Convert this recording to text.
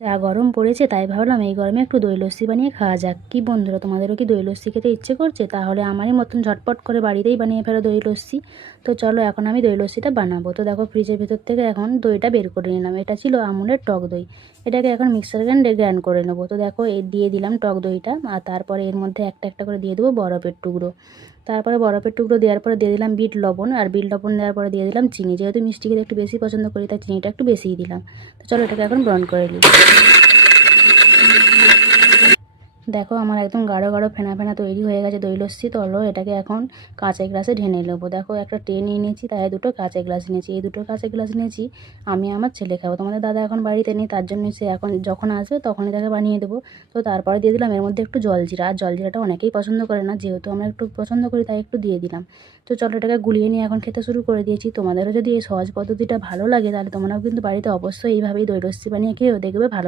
যা গরম পড়েছে তাই ভাবলাম এই গরমে একটু দই লস্যি বানিয়ে খাওয়া যাক। কি বন্ধুরা, তোমাদেরও কি দই লস্যি খেতে ইচ্ছে করছে? তাহলে আমারই মতন ঝটপট করে বাড়িতেই বানিয়ে ফেলো দই লস্যি। তো চলো এখন আমি দই লস্যিটা বানাবো। তো দেখো ফ্রিজের ভেতর থেকে এখন দইটা বের করে নিলাম। এটা ছিল আমুলের টক দই। এটাকে এখন মিক্সার গ্রাইন্ডারে গ্রাইন্ড করে নেবো। তো দেখো দিয়ে দিলাম টক দইটা, আর তারপরে এর মধ্যে একটা একটা করে দিয়ে দেবো বরফের টুকরো। তারপরে বরফের টুকরো দেওয়ার পরে দিয়ে দিলাম বিট লবণ, আর বিট লবণ দেওয়ার পরে দিয়ে দিলাম চিনি। যেহেতু মিষ্টি খেতে একটু বেশি পছন্দ করি তাই চিনিটা একটু বেশিই দিলাম। তো চলো এটাকে এখন ব্লেন্ড করে নিই। দেখো আমার একদম গাঢ় গাঢ় ফেনা ফেনা তৈরি হয়ে গেছে দই লস্যি। তো হলো এটাকে এখন কাঁচের গ্লাসে ঢেলে নেবো। দেখো একটা ট্রে নিয়ে নিয়েছি, তাই দুটো কাঁচের গ্লাস নিয়েছি। এই দুটো কাঁচের গ্লাস নিয়েছি আমি আমার ছেলে খাবো। তোমাদের দাদা এখন বাড়িতে নেই, তার জন্য সে এখন যখন আসবে তখনই তাকে বানিয়ে দেবো। তো তারপরে দিয়ে দিলাম এর মধ্যে একটু জলজিরা। আর জলজিরাটা অনেকেই পছন্দ করে না, যেহেতু আমরা একটু পছন্দ করি তাই একটু দিয়ে দিলাম। তো চলো এটাকে গুলিয়ে নিয়ে এখন খেতে শুরু করে দিয়েছি। তোমাদেরও যদি এই সহজ পদ্ধতিটা ভালো লাগে তাহলে তোমরাও কিন্তু বাড়িতে অবশ্যই এইভাবেই দই লস্যি বানিয়ে খেয়েও দেখবে ভালো।